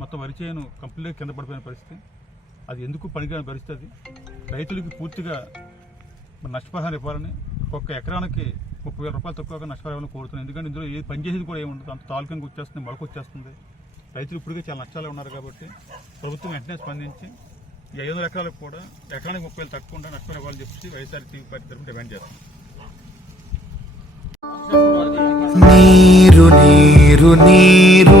మొత్తం వరి చేను కంప్లీట్గా కింద పడిపోయిన పరిస్థితి. అది ఎందుకు పనికిరాని పరిస్థితి అది రైతులకి పూర్తిగా నష్టపరిహారం ఇవ్వాలని ఒక్క ఎకరానికి ముప్పై వేల రూపాయలు తక్కువగా నష్టపరిహారం కోరుతున్నాను. ఎందుకంటే ఇందులో ఏ పని చేసేది కూడా ఏముండదు అంత తాలూకానికి వచ్చేస్తుంది మొలక వచ్చేస్తుంది. రైతులు ఇప్పటికే చాలా నష్టాలు ఉన్నారు కాబట్టి ప్రభుత్వం వెంటనే స్పందించి ఈ ఐదు వందల ఎకరాలకు కూడా ఎకరానికి ముప్పై వేలు తక్కువ ఉంటే నష్టపరిహారం ఇవ్వాలని చెప్పి వైఎస్ఆర్సీపీ పార్టీ తరఫున డిమాండ్ చేస్తాం. నీరు నీరు నీరు.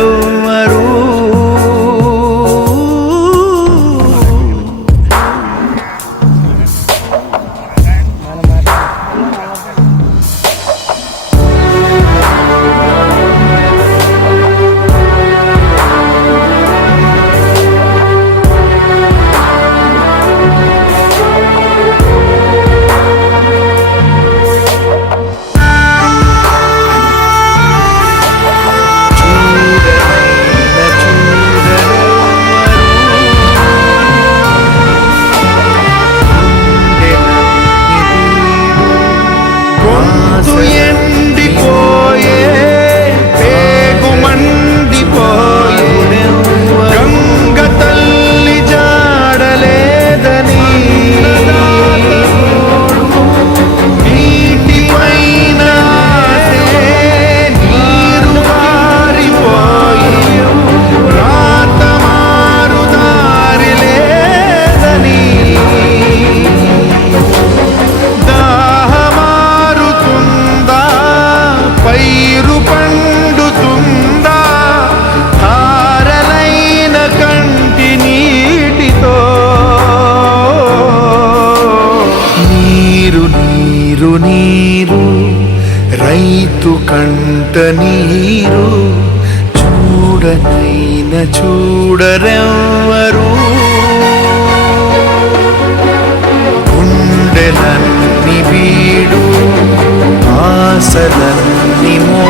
రైతు కంట నీరు చూడనైన చూడరెవ్వరు. గుండెలన్ని వీడు ఆశలన్ని మో